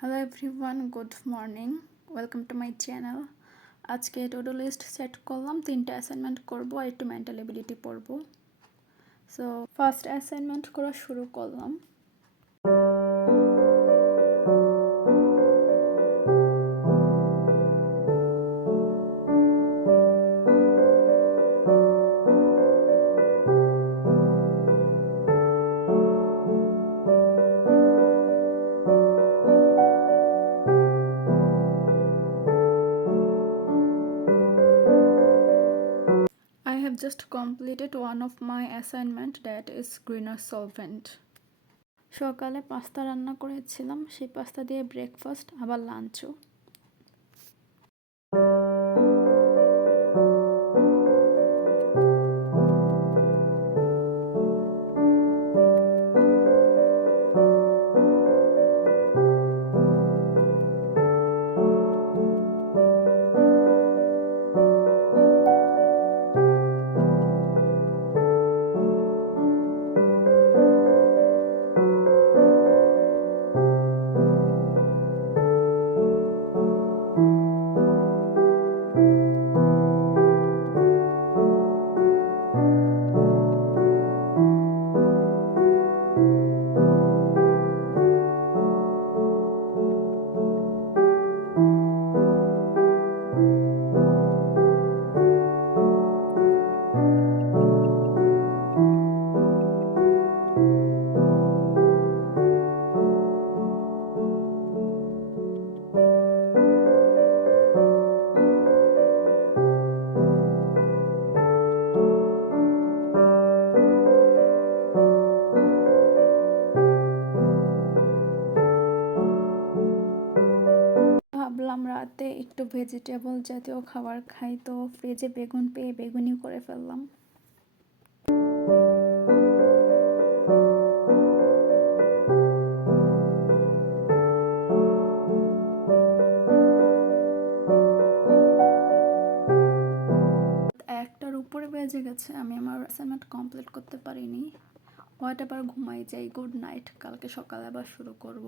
Hello everyone, good morning, welcome to my channel. আজকে to do list set করলাম, 3টা অ্যাসাইনমেন্ট করবো আর একটু মেন্টাল এবিলিটি পড়বো। সো ফার্স্ট অ্যাসাইনমেন্ট করা শুরু করলাম। I have just completed one of my assignment, that is greener solvent. সকালে পাস্তা রান্না করেছিলাম, সেই পাস্তা দিয়ে ব্রেকফাস্ট আবার লাঞ্চও। ভাবলাম রাতে একটু ভেজিটেবল জাতীয় খাবার খাই, তো ফ্রিজে বেগুন পেয়ে বেগুনি করে ফেললাম। একটার উপরে বেজে গেছে, আমি আমার অ্যাসাইনমেন্ট কমপ্লিট করতে পারিনি। হোয়াট এভার, ঘুমাই যাই। গুড নাইট, কালকে সকালে আবার শুরু করব।